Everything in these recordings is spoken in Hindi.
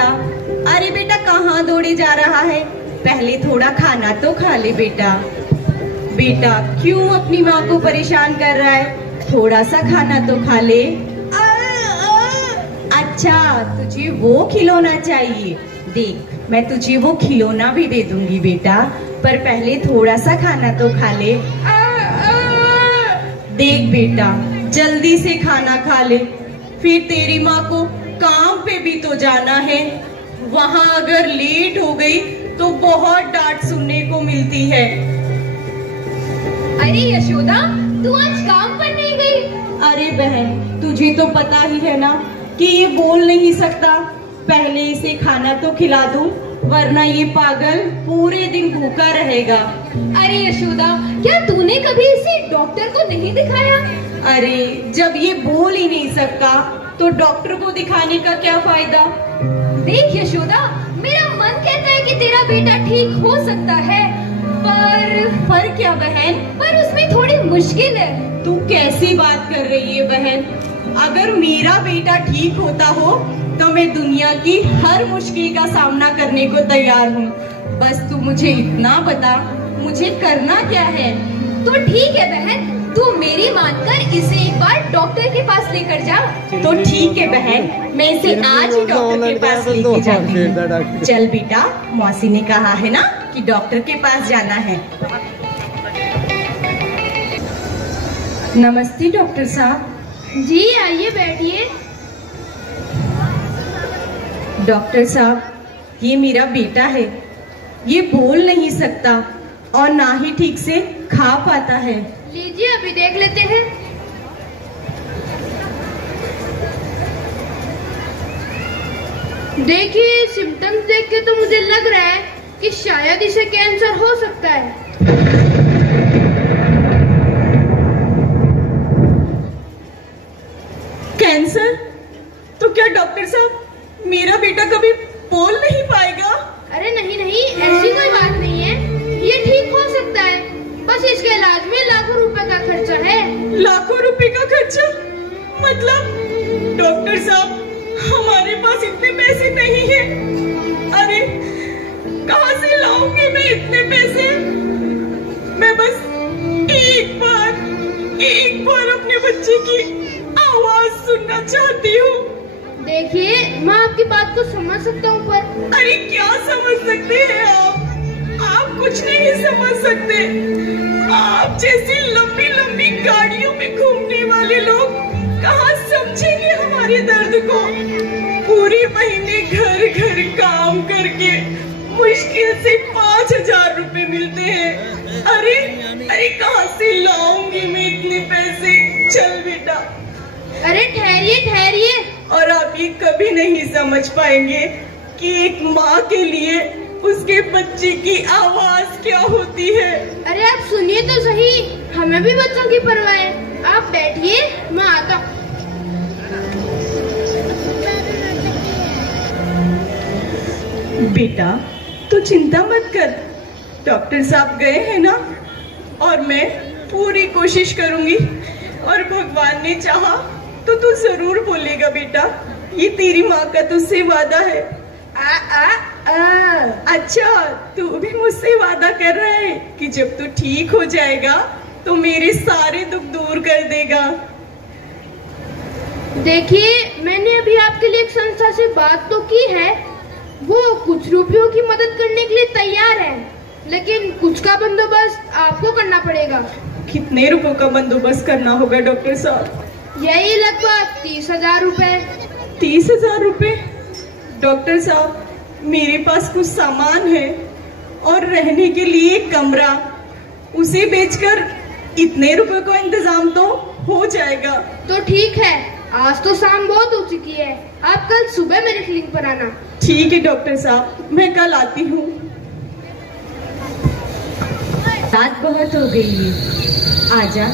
बेटा। अरे बेटा कहाँ दौड़े जा रहा है, पहले थोड़ा खाना तो खा ले बेटा। बेटा क्यों अपनी माँ को परेशान कर रहा है, थोड़ा सा खाना तो खा ले। अच्छा तुझे वो खिलौना चाहिए, देख मैं तुझे वो खिलौना भी दे दूंगी बेटा, पर पहले थोड़ा सा खाना तो खा ले। देख बेटा जल्दी से खाना खा ले, फिर तेरी माँ को काम पे भी तो जाना है, वहाँ अगर लेट हो गई तो बहुत डांट सुनने को मिलती है। अरे यशोदा तू आज काम पर नहीं गई? अरे बहन तुझे तो पता ही है ना कि ये बोल नहीं सकता, पहले इसे खाना तो खिला दूं वरना ये पागल पूरे दिन भूखा रहेगा। अरे यशोदा क्या तूने कभी इसे डॉक्टर को नहीं दिखाया? अरे जब ये बोल ही नहीं सकता तो डॉक्टर को दिखाने का क्या फायदा। देख यशोदा मेरा मन कहता है कि तेरा बेटा ठीक हो सकता है, पर क्या बहन? पर उसमें थोड़ी मुश्किल है। तू कैसी बात कर रही है बहन, अगर मेरा बेटा ठीक होता हो तो मैं दुनिया की हर मुश्किल का सामना करने को तैयार हूँ, बस तू मुझे इतना बता मुझे करना क्या है। तो ठीक है बहन, तू मेरी मानकर इसे एक बार डॉक्टर के पास लेकर जा। तो ठीक है बहन, मैं इसे आज ही डॉक्टर के पास लेके जाती हूँ। चल बेटा, मौसी ने कहा है ना कि डॉक्टर के पास जाना है। नमस्ते डॉक्टर साहब। जी आइए बैठिए। डॉक्टर साहब, ये मेरा बेटा है, ये बोल नहीं सकता और ना ही ठीक से खा पाता है। लीजिए अभी देख लेते हैं। देखिए सिम्टम्स देख के तो मुझे लग रहा है कि शायद इसे कैंसर हो सकता है। कैंसर? तो क्या डॉक्टर साहब मेरा बेटा कभी बोल नहीं पाएगा? अरे नहीं नहीं, ऐसी कोई बात नहीं है, ये ठीक हो सकता है, बस इसके इलाज में लाखों रुपए का खर्चा है। लाखों रुपए का खर्चा? मतलब डॉक्टर साहब हमारे पास इतने पैसे नहीं है। अरे कहाँ से लाऊंगी मैं इतने पैसे? मैं बस एक बार अपने बच्चे की आवाज सुनना चाहती हूँ। देखिए मैं आपकी बात को समझ सकता हूँ, पर अरे क्या समझ सकते हैं आप कुछ नहीं समझ सकते। आप जैसी लंबी लंबी गाड़ियों में घूमने वाले लोग कहाँ समझेंगे हमारे दर्द को। पूरे महीने घर घर काम करके मुश्किल से 5,000 रुपए मिलते हैं। अरे कहाँ से लाऊंगी मैं इतने पैसे? चल बेटा। अरे ठहरिए। और आप ये कभी नहीं समझ पाएंगे कि एक माँ के लिए उसके बच्चे की आवाज क्या होती है। अरे आप सुनिए तो सही, हमें भी बच्चों की परवाह है। आप बैठिए, मैं आता हूँ। बेटा तू चिंता मत कर, डॉक्टर साहब गए हैं ना, और मैं पूरी कोशिश करूंगी, और भगवान ने चाहा तो तू जरूर बोलेगा बेटा, ये तेरी माँ का तुझसे वादा है। अच्छा तू भी मुझसे वादा कर रहा है कि जब तू ठीक हो जाएगा तो मेरे सारे दुख दूर कर देगा। देखिए मैंने अभी आपके लिए एक संस्था से बात तो की है, वो कुछ रुपयों की मदद करने के लिए तैयार है, लेकिन कुछ का बंदोबस्त आपको करना पड़ेगा। कितने रुपयों का बंदोबस्त करना होगा डॉक्टर साहब? यही लगभग 30,000 रुपए। 30,000 रुपए? डॉक्टर साहब मेरे पास कुछ सामान है और रहने के लिए एक कमरा, उसे बेचकर इतने रुपए का इंतजाम तो हो जाएगा। तो ठीक है, आज तो शाम बहुत हो चुकी है, आप कल सुबह मेरे क्लिनिक पर आना। ठीक है डॉक्टर साहब, मैं कल आती हूँ। रात बहुत हो गई है, आजा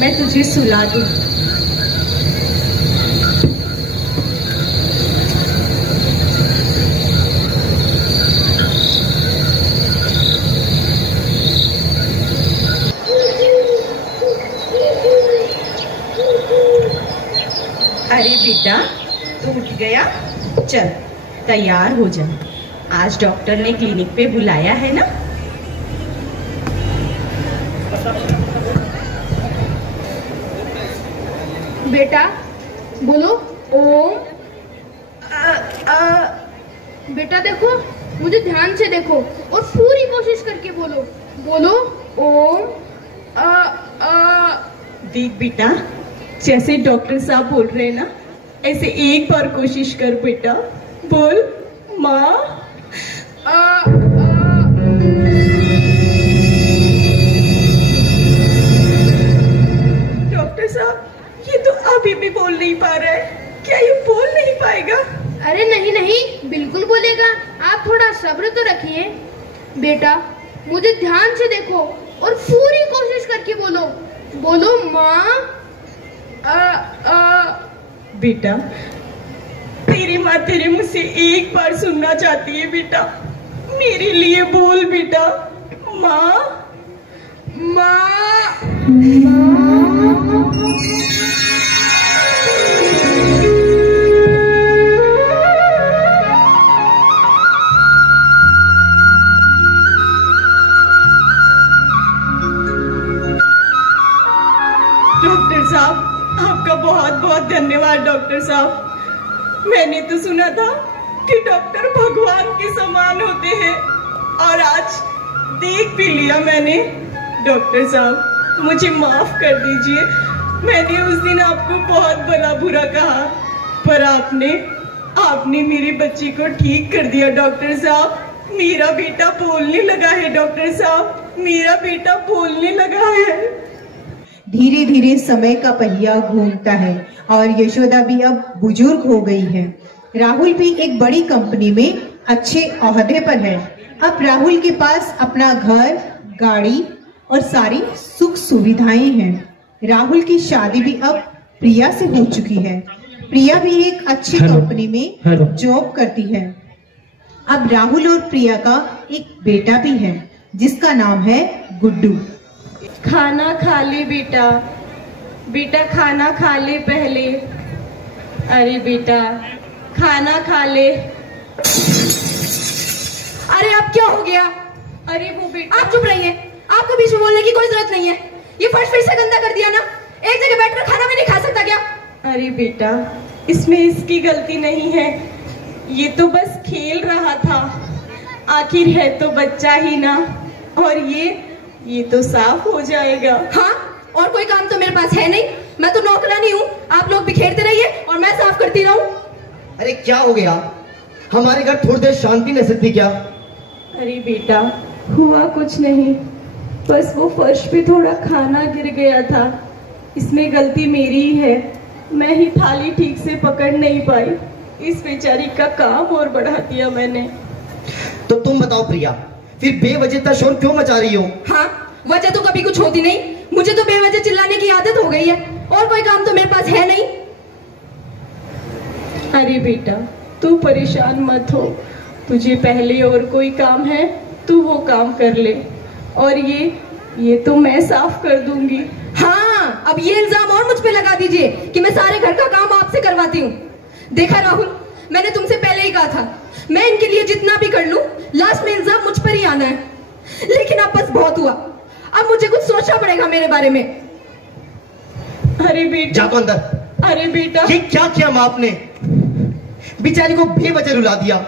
मैं तुझे सुला दूँ। अरे बेटा तू उठ गया, चल तैयार हो जाए, आज डॉक्टर ने क्लिनिक पे बुलाया है ना। बेटा बोलो ओम। बेटा देखो, मुझे ध्यान से देखो और पूरी कोशिश करके बोलो। बोलो ओम। देख बेटा, जैसे डॉक्टर साहब बोल रहे हैं ना, ऐसे एक बार कोशिश कर बेटा। बोल माँ। डॉक्टर साहब, ये तो अभी भी बोल नहीं पा रहा है, क्या ये बोल नहीं पाएगा? अरे नहीं नहीं, बिल्कुल बोलेगा, आप थोड़ा सब्र तो रखिए। बेटा मुझे ध्यान से देखो और पूरी कोशिश करके बोलो। बोलो माँ। बेटा, तेरी माँ तेरे मुँह से एक बार सुनना चाहती है बेटा, मेरे लिए बोल बेटा। माँ माँ। डॉक्टर साहब, आपका बहुत बहुत धन्यवाद डॉक्टर साहब। मैंने तो सुना था कि डॉक्टर भगवान के समान होते हैं, और आज देख भी लिया मैंने। डॉक्टर साहब, मुझे माफ कर दीजिए, मैंने उस दिन आपको बहुत भला बुरा कहा, पर आपने मेरी बच्ची को ठीक कर दिया डॉक्टर साहब। मेरा बेटा बोलने लगा है डॉक्टर साहब, मेरा बेटा बोलने लगा है। धीरे धीरे समय का पहिया घूमता है और यशोदा भी अब बुजुर्ग हो गई है। राहुल भी एक बड़ी कंपनी में अच्छे ओहदे पर है। अब राहुल के पास अपना घर, गाड़ी और सारी सुख सुविधाएं हैं। राहुल की शादी भी अब प्रिया से हो चुकी है। प्रिया भी एक अच्छी कंपनी में जॉब करती है। अब राहुल और प्रिया का एक बेटा भी है जिसका नाम है गुड्डू। खाना खा ले बेटा, बेटा खाना खा ले पहले। अरे बेटा खाना खा ले। अरे आप क्या हो गया? अरे वो बेटा, आप चुप रहिए, आपको बीच में बोलने की कोई जरूरत नहीं है। ये फर्श फिर से गंदा कर दिया ना, एक जगह बैठकर खाना भी नहीं खा सकता क्या? अरे बेटा, इसमें इसकी गलती नहीं है, ये तो बस खेल रहा था, आखिर है तो बच्चा ही ना। और ये तो साफ हो जाएगा। हाँ, और कोई काम तो मेरे पास है नहीं, मैं तो नौकरानी हूँ। आप लोग बिखेरते रहिए और मैं साफ करती रहूं। अरे क्या हो गया? हमारे घर थोड़ी देर शांति नहीं सकती क्या? अरे बेटा, हुआ कुछ नहीं, बस वो फर्श पे थोड़ा खाना गिर गया था, इसमें गलती मेरी ही है। मैं ही थाली ठीक से पकड़ नहीं पाई, इस बेचारी का काम और बढ़ा दिया मैंने। तो तुम बताओ प्रिया, फिर बेवजह शोर क्यों मचा रही हो? हाँ, वजह तो कभी कुछ होती नहीं, मुझे तो बेवजह चिल्लाने की आदत हो गई है, और कोई काम तो मेरे पास है नहीं। अरे बेटा, तू परेशान मत हो, तुझे पहले और कोई काम है तू वो काम कर ले, और ये तो मैं साफ कर दूंगी। हाँ, अब ये इल्जाम और मुझ पे लगा दीजिए कि मैं सारे घर का काम आपसे करवाती हूँ। देखा राहुल, मैंने तुमसे पहले ही कहा था, मैं इनके लिए जितना भी कर लूं, लास्ट में इल्जाम मुझ पर ही आना है। लेकिन अब बस बहुत हुआ, अब मुझे कुछ सोचना पड़ेगा मेरे बारे में। अरे बेटा, जा तो अंदर। अरे बेटा, ये क्या किया माँ आपने? बेचारी को बेवजह रुला दिया।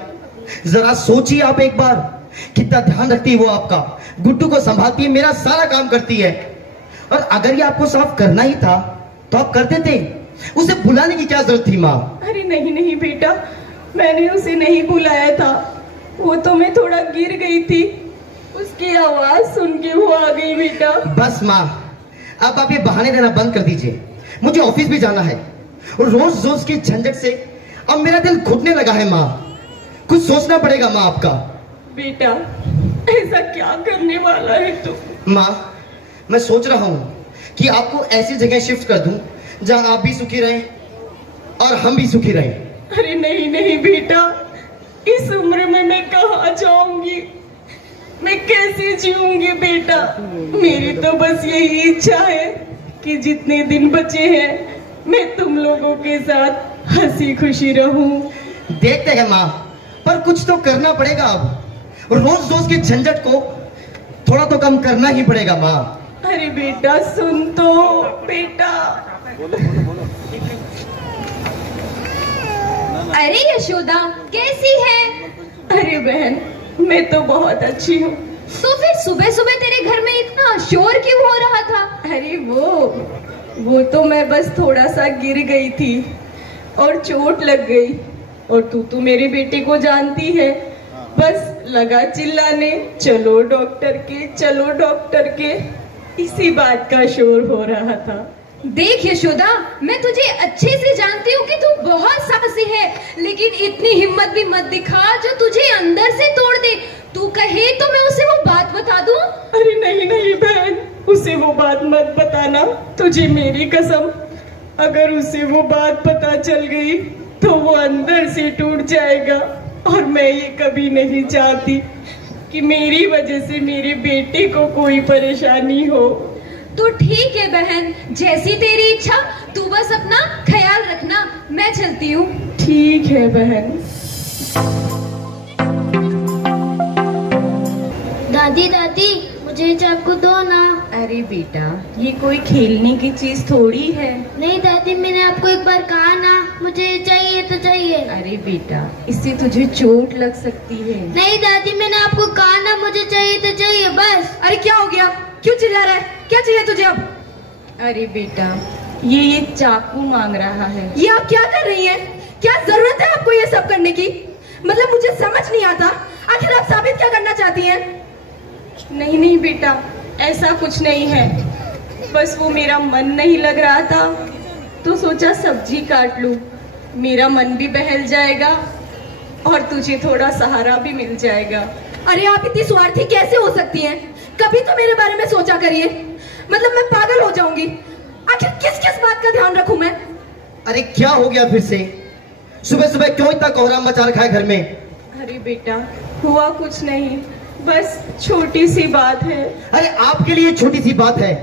जरा सोचिए आप एक बार, कितना ध्यान रखती है वो आपका, गुड्डू को संभालती है, मेरा सारा काम करती है। और अगर ये आपको साफ करना ही था तो आप कर देते, उसे बुलाने की क्या जरूरत थी माँ? अरे नहीं बेटा, मैंने उसे नहीं बुलाया था, वो तो मैं थोड़ा गिर गई थी, उसकी आवाज सुन के वो आ गई बेटा। बस माँ, अब आप ये बहाने देना बंद कर दीजिए, मुझे ऑफिस भी जाना है, और रोज रोज की झंझट से अब मेरा दिल घुटने लगा है माँ। कुछ सोचना पड़ेगा माँ आपका। बेटा, ऐसा क्या करने वाला है तू? माँ, मैं सोच रहा हूँ कि आपको ऐसी जगह शिफ्ट कर दूं जहाँ आप भी सुखी रहें और हम भी सुखी रहें। अरे नहीं बेटा, इस उम्र में मैं कहाँ जाऊंगी, मैं कैसे जीऊंगी बेटा? मेरी तो बस यही इच्छा है कि जितने दिन बचे हैं मैं तुम लोगों के साथ हंसी खुशी रहूं। देखते हैं माँ, पर कुछ तो करना पड़ेगा अब। रोज रोज के झंझट को थोड़ा तो कम करना ही पड़ेगा माँ। अरे बेटा सुन तो बेटा। अरे यशोदा कैसी है? अरे बहन मैं तो बहुत अच्छी हूँ। तो फिर सुबह सुबह तेरे घर में इतना शोर क्यों हो रहा था? अरे वो तो मैं बस थोड़ा सा गिर गई थी और चोट लग गई, और तू तो मेरे बेटे को जानती है, बस लगा चिल्लाने चलो डॉक्टर के। इसी बात का शोर हो रहा था। देख यशोदा, मैं तुझे अच्छे से जानती हूँ कि तू बहुत साहसी है, लेकिन इतनी हिम्मत भी मत दिखा जो तुझे अंदर से तोड़ दे। तू कहे तो मैं उसे वो बात बता दूं? अरे नहीं बहन, उसे वो बात मत बताना, तुझे मेरी कसम। अगर उसे वो बात पता चल गई तो वो अंदर से टूट जाएगा, और मैं ये कभी नहीं चाहती कि मेरी वजह से मेरे बेटे को कोई परेशानी हो। तो ठीक है बहन, जैसी तेरी इच्छा, तू बस अपना ख्याल रखना। मैं चलती हूँ। ठीक है बहन। दादी मुझे चाकू दो ना। अरे बेटा ये कोई खेलने की चीज थोड़ी है। नहीं दादी, मैंने आपको एक बार कहा ना, मुझे चाहिए तो चाहिए। अरे बेटा इससे तुझे चोट लग सकती है। नहीं दादी, मैंने आपको कहा ना, मुझे चाहिए तो चाहिए बस। अरे क्या हो गया, क्यों चिल्ला रहा है? क्या चाहिए तुझे अब? अरे बेटा ये चाकू मांग रहा है। ये आप क्या कर रही हैं? क्या जरूरत है आपको ये सब करने की? मतलब मुझे समझ नहीं आता, आखिर आप साबित क्या करना चाहती हैं? नहीं बेटा ऐसा कुछ नहीं है, बस वो मेरा मन नहीं लग रहा था तो सोचा सब्जी काट लूं, मेरा मन भी बहल जाएगा और तुझे थोड़ा सहारा भी मिल जाएगा। अरे आप इतनी स्वार्थी कैसे हो सकती हैं? कभी तो मेरे बारे में सोचा करिए। मतलब मैं पागल हो जाऊंगी। आखिर किस किस बात का ध्यान रखूं मैं? अरे क्या हो गया फिर से? सुबह सुबह क्यों इतना कोहराम मचा रखा है घर में? अरे बेटा हुआ कुछ नहीं, बस छोटी सी बात है। अरे आपके लिए छोटी सी बात है,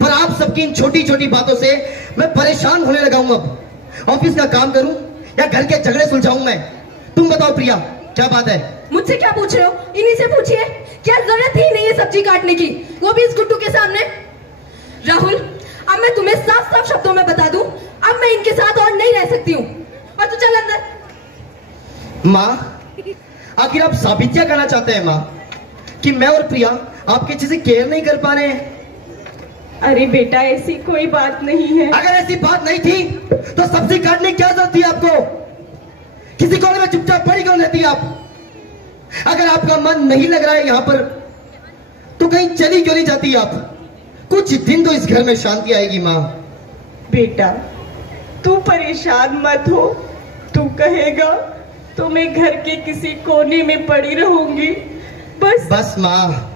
पर आप सबकी इन छोटी छोटी बातों से मैं परेशान होने लगा हूं। अब ऑफिस का काम करूं या घर के झगड़े सुलझाऊं मैं? तुम बताओ प्रिया, क्या बात है? मुझसे क्या पूछ रहे हो? इन्हीं से पूछिए। क्या जरूरत ही नहीं है सब्जी काटने की, वो भी इस गुड्डू के सामने। राहुल, अब मैं तुम्हें साफ साफ शब्दों में बता दूं, अब मैं इनके साथ और नहीं रह सकती हूँ। और तू चल अंदर। माँ, आखिर आप साबित क्या करना चाहते हैं माँ, कि मैं और प्रिया आपके अच्छे से केयर नहीं कर पा रहे हैं? अरे बेटा ऐसी कोई बात नहीं है। अगर ऐसी बात नहीं थी तो सब्जी काटने की क्या जरूरत थी आपको? किसी कोने में चुपचाप पड़ी क्यों रहती आप? अगर आपका मन नहीं लग रहा है यहाँ पर तो कहीं चली क्यों नहीं जाती आप? कुछ दिन तो इस घर में शांति आएगी माँ। बेटा तू परेशान मत हो, तू कहेगा तो मैं घर के किसी कोने में पड़ी रहूंगी। बस माँ,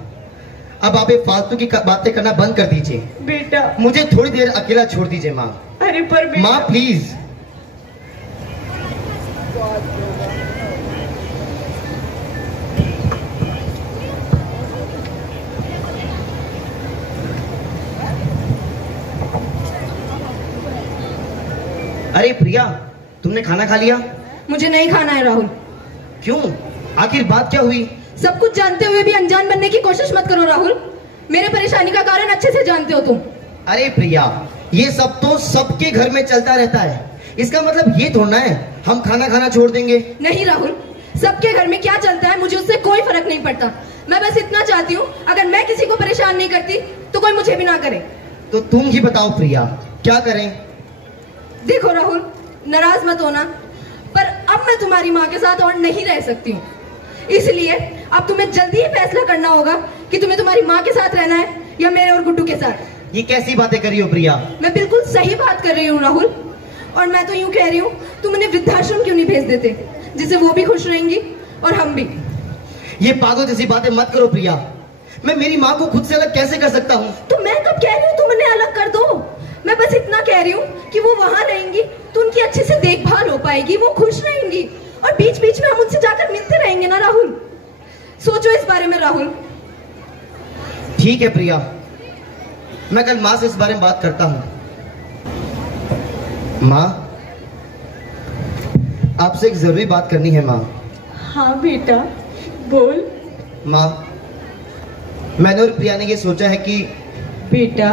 अब आप ये फालतू की बातें करना बंद कर दीजिए। बेटा मुझे थोड़ी देर अकेला छोड़ दीजिए माँ। अरे पर बेटा, माँ प्लीज। अरे प्रिया, तुमने खाना खा लिया? मुझे नहीं खाना है राहुल। क्यों? आखिर बात क्या हुई? सब कुछ जानते हुए भी अनजान बनने की कोशिश मत करो राहुल। मेरे परेशानी का कारण अच्छे से जानते हो तुम। अरे प्रिया, ये सब तो सबके घर में चलता रहता है, इसका मतलब ये थोड़ा है हम खाना खाना छोड़ देंगे। नहीं राहुल, सबके घर में क्या चलता है मुझे उससे कोई फर्क नहीं पड़ता। मैं बस इतना चाहती हूँ, अगर मैं किसी को परेशान नहीं करती तो कोई मुझे भी ना करे। तो तुम ही बताओ प्रिया, क्या करें? देखो राहुल, नाराज मत होना, पर अब मैं तुम्हारी माँ के साथ और नहीं रह सकती हूँ। इसलिए अब तुम्हें जल्दी ही फैसला करना होगा कि तुम्हें तुम्हारी माँ के साथ रहना है या मेरे और गुड्डू के साथ। ये कैसी बातें कर रही हो प्रिया? मैं बिल्कुल सही बात कर रही हूँ राहुल, और मैं तो यूं कह रही हूँ, तुम उन्हें वृद्धाश्रम क्यों नहीं भेज देते, जिससे वो भी खुश रहेंगी और हम भी। ये पागल जैसी बातें मत करो प्रिया। मैं मेरी माँ को खुद से अलग कैसे कर सकता हूँ? तो मैं कब कह रही हूँ तुम उन्हें अलग कर दो। मैं बस इतना कह रही हूँ कि वो वहां रहेंगी तो उनकी अच्छे से देखभाल हो पाएगी, वो खुश रहेंगी, और बीच बीच में हम उनसे जाकर मिलते रहेंगे ना राहुल। सोचो इस बारे में राहुल। ठीक है प्रिया, मैं कल माँ से इस बारे में बात करता हूँ। माँ, आपसे एक जरूरी बात करनी है माँ। हाँ बेटा, बोल। माँ, मैंने और प्रिया ने ये सोचा है कि बेटा,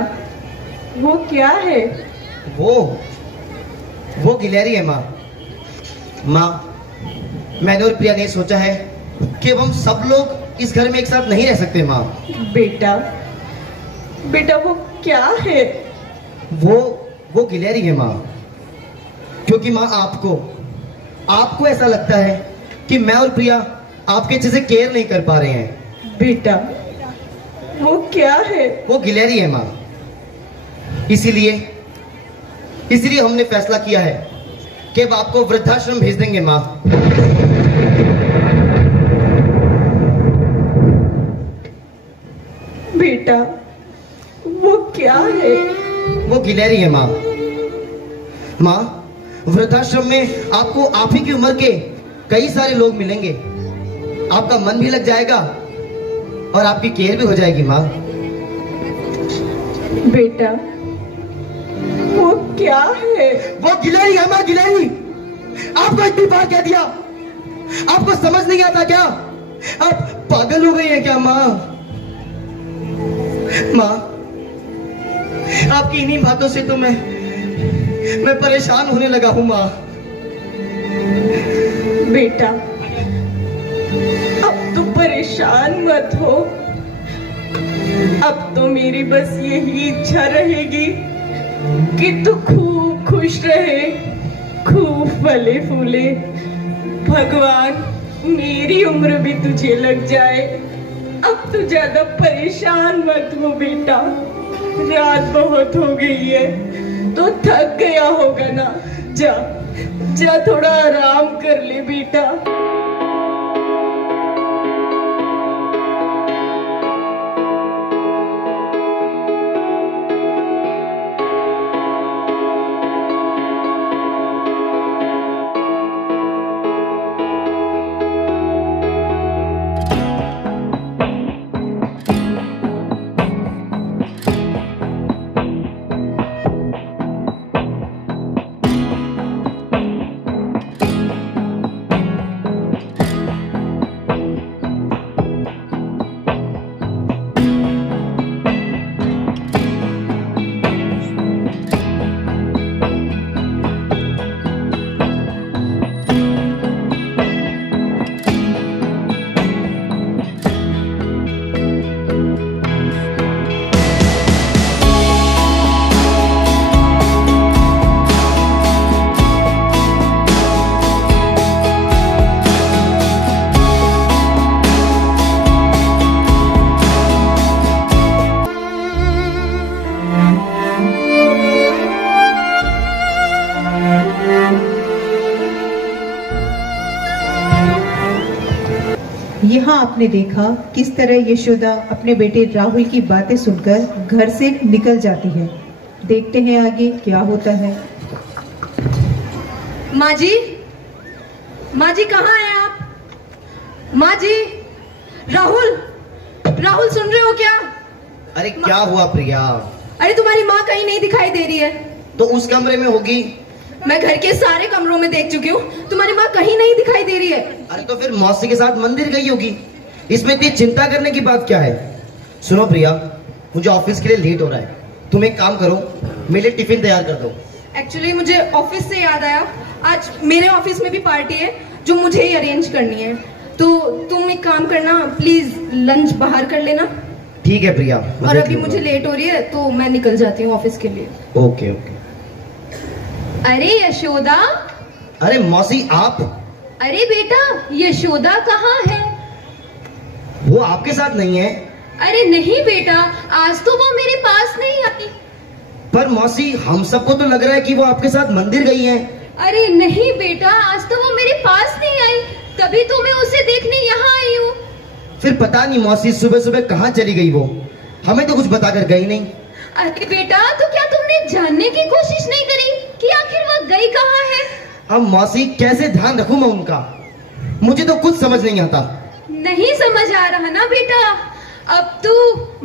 वो क्या है? वो गिलहरी है माँ। माँ, मैंने और प्रिया ने सोचा है कि अब हम सब लोग इस घर में एक साथ नहीं रह सकते माँ। बेटा, बेटा वो क्या है? वो गिलहरी है माँ। क्योंकि माँ आपको ऐसा लगता है कि मैं और प्रिया आपके अच्छे से केयर नहीं कर पा रहे हैं। बेटा, वो क्या है? वो गिलहरी है माँ। इसीलिए हमने फैसला किया है कि अब आपको वृद्धाश्रम भेज देंगे माँ। बेटा, वो क्या है? वो गिलहरी है माँ। माँ, वृद्धाश्रम में आपको आप ही की उम्र के कई सारे लोग मिलेंगे। आपका मन भी लग जाएगा और आपकी केयर भी हो जाएगी माँ। बेटा, वो क्या है? वो गिलहरी है माँ, गिलहरी। आपको इतनी बार कह दिया, आपको समझ नहीं आता क्या? आप पागल हो गई हैं क्या माँ? माँ, आपकी इन्हीं बातों से तो मैं परेशान होने लगा हूं माँ। बेटा, अब तो परेशान मत हो। अब तो मेरी बस यही इच्छा रहेगी कि तू खूब खुश रहे, खूब फले फूले। भगवान मेरी उम्र भी तुझे लग जाए। अब तू ज्यादा परेशान मत हो बेटा। रात बहुत हो गई है, तो थक गया होगा ना। जा थोड़ा आराम कर ले बेटा। यहाँ आपने देखा किस तरह यशोदा अपने बेटे राहुल की बातें सुनकर घर से निकल जाती है। देखते हैं आगे क्या होता है। माँ जी कहाँ हैं आप? माँ जी, राहुल सुन रहे हो क्या? अरे क्या हुआ प्रिया? अरे तुम्हारी माँ कहीं नहीं दिखाई दे रही है। तो उस कमरे में होगी। मैं घर के सारे कमरों में देख चुकी हूँ, तुम्हारी माँ कहीं नहीं दिखाई दे रही है। अरे तो फिर मौसी के साथ मंदिर गई होगी। इसमें इतनी चिंता करने की बात क्या है? सुनो प्रिया, मुझे ऑफिस के लिए लेट हो रहा है। तुम एक काम करो, मेरे लिए टिफिन तैयार कर दो। एक्चुअली मुझे ऑफिस से याद आया, आज मेरे ऑफिस में भी पार्टी है जो मुझे ही अरेंज करनी है। तो तुम एक काम करना, प्लीज लंच बाहर कर लेना। ठीक है प्रिया। और अभी मुझे लेट हो रही है तो मैं निकल जाती हूँ ऑफिस के लिए। Okay okay. अरे यशोदा। अरे मौसी आप? अरे बेटा, यशोदा कहाँ है? वो आपके साथ नहीं है। अरे नहीं बेटा, आज तो वो मेरे पास नहीं आई। पर मौसी, हम सबको तो लग रहा है कि वो आपके साथ मंदिर गई है। अरे नहीं बेटा, आज तो वो मेरे पास नहीं आई, तभी तो मैं उसे देखने यहाँ आई हूँ। फिर पता नहीं मौसी सुबह सुबह कहाँ चली गई वो, हमें तो कुछ बताकर गई नहीं। अरे बेटा, तो क्या तुमने जानने की कोशिश नहीं करी कि आखिर वो गई कहाँ है? अब मौसी कैसे ध्यान रखूं मैं उनका, मुझे तो कुछ समझ नहीं आता। नहीं समझ आ रहा ना बेटा, अब तू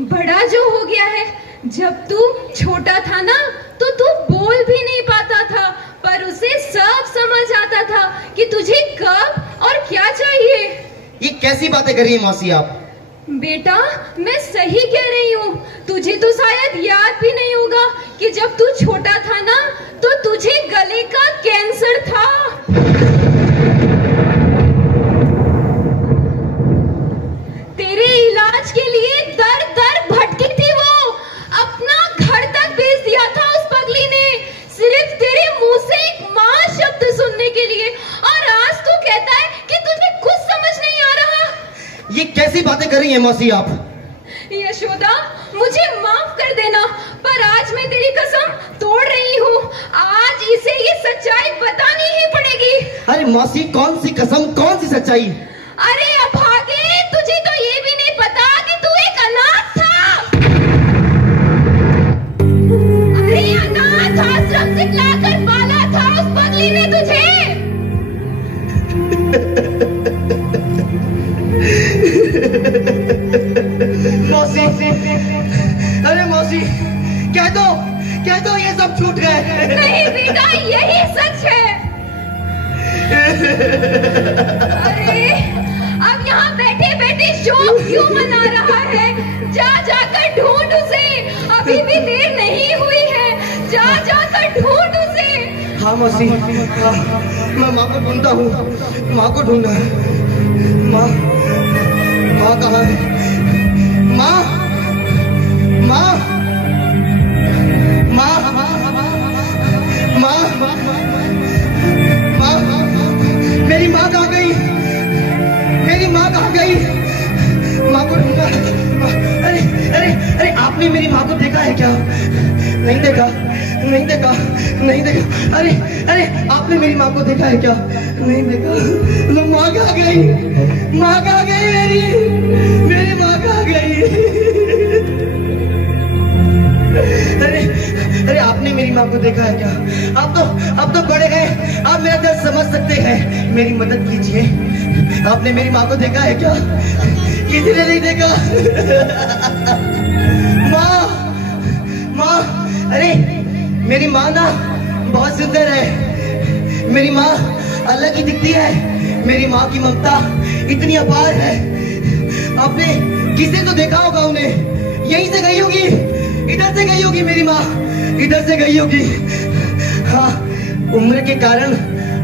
बड़ा जो हो गया है। जब तू छोटा था ना तो तू बोल भी नहीं पाता था, पर उसे सब समझ आता था कि तुझे कब और क्या चाहिए। ये कैसी बातें कर रही है मौसी आप? बेटा मैं सही कह रही हूँ। तुझे तो शायद याद भी नहीं होगा कि जब तू छोटा था ना तो तुझे गले का कैंसर था। तेरे इलाज के लिए दर दर भटकी थी वो। अपना घर तक बेच दिया था उस पगली ने, सिर्फ तेरे मुंह से एक माँ शब्द सुनने के लिए। और आज तू कहता है कि तुझे कुछ समझ नहीं आ रहा। ये कैसी बातें कर रही है मौसी आप? यशोदा मुझे माफ कर देना, पर आज मैं तेरी कसम तोड़ रही हूँ। आज इसे ये सच्चाई बतानी ही पड़ेगी। अरे मौसी कौन सी कसम, कौन सी सच्चाई? अरे अभागे, तुझे तो ये भी नहीं पता कि तू एक अनाथ था। अरे अनाथ आश्रम से लाकर पाला था उस पगली ने तुझे। मौसी, अरे मौसी कह दो ये सब छूट गए। नहीं बेटा यही सच है। अरे अब यहाँ बैठे बैठे शोक क्यों मना रहा है? जा जाकर ढूंढ उसे, अभी भी देर नहीं हुई है। जा जाकर ढूंढ उसे। हाँ मौसी, हाँ, मैं माँ को ढूंढता हूँ, माँ को ढूंढना है। माँ कहाँ है? माँ माँ माँ माँ माँ, मेरी माँ कहाँ गई? मेरी माँ कहाँ गई? माँ को ढूंढा। अरे अरे अरे आपने मेरी माँ को देखा है क्या? नहीं देखा, नहीं देखा, नहीं देखा। अरे अरे आपने मेरी माँ को देखा है क्या? नहीं देखा। माँ कहाँ गई? माँ कहाँ गई? मेरी माँ कहाँ गई? अरे अरे आपने मेरी माँ को देखा है क्या? आप तो बड़े हैं, आप मेरा दर्द समझ सकते हैं, मेरी मदद कीजिए। आपने मेरी माँ को देखा है क्या? किसी ने नहीं देखा। माँ, अरे मेरी माँ ना बहुत सुंदर है। मेरी माँ अलग ही दिखती है। मेरी माँ की ममता इतनी अपार है। आपने किसी तो देखा होगा उन्हें। यहीं से गई होगी, इधर से गई होगी मेरी माँ, इधर से गई होगी। हाँ, उम्र के कारण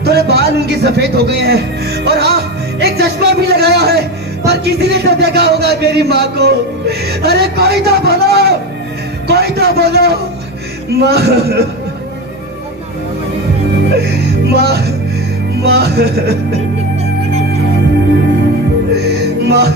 थोड़े बाल उनके सफेद हो गए हैं, और हाँ एक चश्मा भी लगाया है, पर किसी ने तो देखा होगा मेरी माँ को। अरे कोई तो बोलो, कोई तो बोलो। माँ माँ माँ माँ,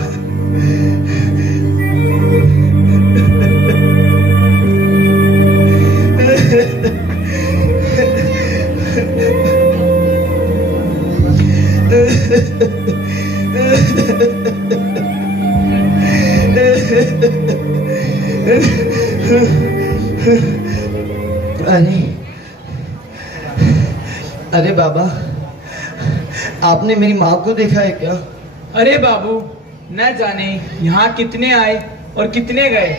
अरे बाबा, आपने मेरी माँ को देखा है क्या? अरे बाबू, न जाने यहाँ कितने आए और कितने गए।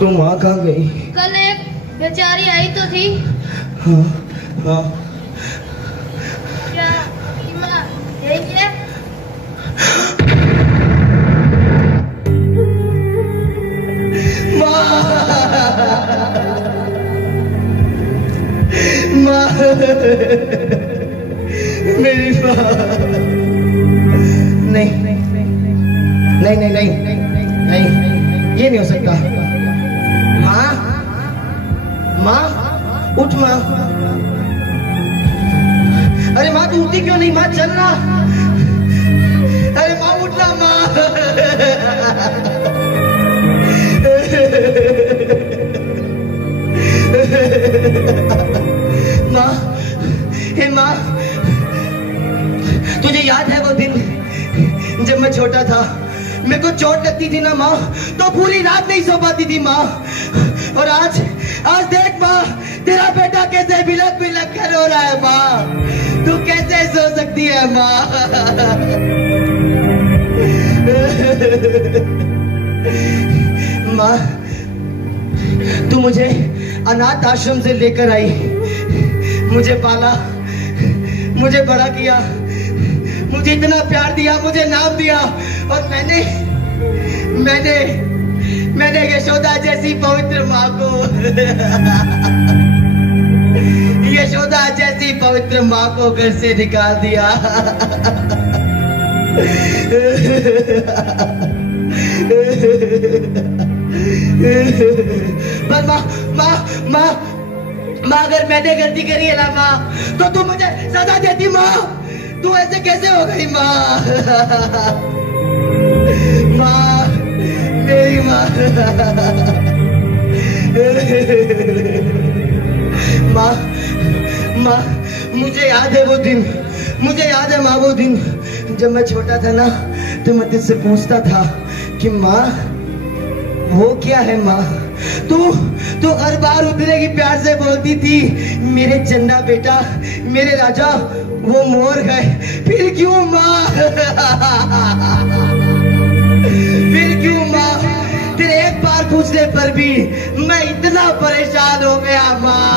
तो माँ कहाँ गई? कल एक बेचारी आई तो थी। हाँ हाँ। क्या माँ यही है? माँ, मेरी माँ। नहीं नहीं नहीं नहीं नहीं, ये नहीं हो सकता। माँ माँ उठ माँ। अरे माँ तू उठती क्यों नहीं? माँ चल ना। अरे माँ उठना माँ। माँ, हे माँ, तुझे याद है वो दिन जब मैं छोटा था, मेरे को चोट लगती थी ना माँ, तो पूरी रात नहीं सो पाती थी माँ। और आज देख माँ, तेरा बेटा कैसे बिलक बिलक कर रो रहा है माँ। तू कैसे सो सकती है माँ? माँ, तू मुझे अनाथ आश्रम से लेकर आई, मुझे पाला, मुझे बड़ा किया, मुझे इतना प्यार दिया, मुझे नाम दिया, और मैंने यशोदा जैसी पवित्र माँ को यशोदा जैसी पवित्र माँ को घर से निकाल दिया। पर माँ अगर मैंने गलती करी है ना माँ, तो तू मुझे सजा देती माँ। तू ऐसे कैसे हो गई माँ? माँ, मेरी माँ, माँ, मुझे याद है वो दिन, मुझे याद है माँ वो दिन जब मैं छोटा था ना, तो मैं तुझसे पूछता था कि माँ वो क्या है माँ? तू हर बार उतने की प्यार से बोलती थी, मेरे चंदा बेटा, मेरे राजा, वो मोर है। फिर क्यों माँ? फिर क्यों माँ? तेरे एक बार पूछने पर भी मैं इतना परेशान हो गया माँ।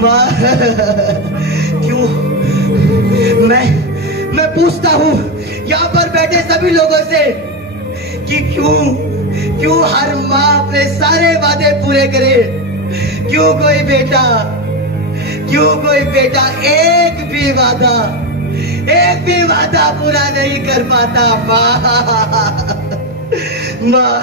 माँ क्यों? मैं पूछता हूँ यहाँ पर बैठे सभी लोगों से कि क्यों हर माँ अपने सारे वादे पूरे करे? क्यों कोई बेटा एक भी वादा पूरा नहीं कर पाता माँ?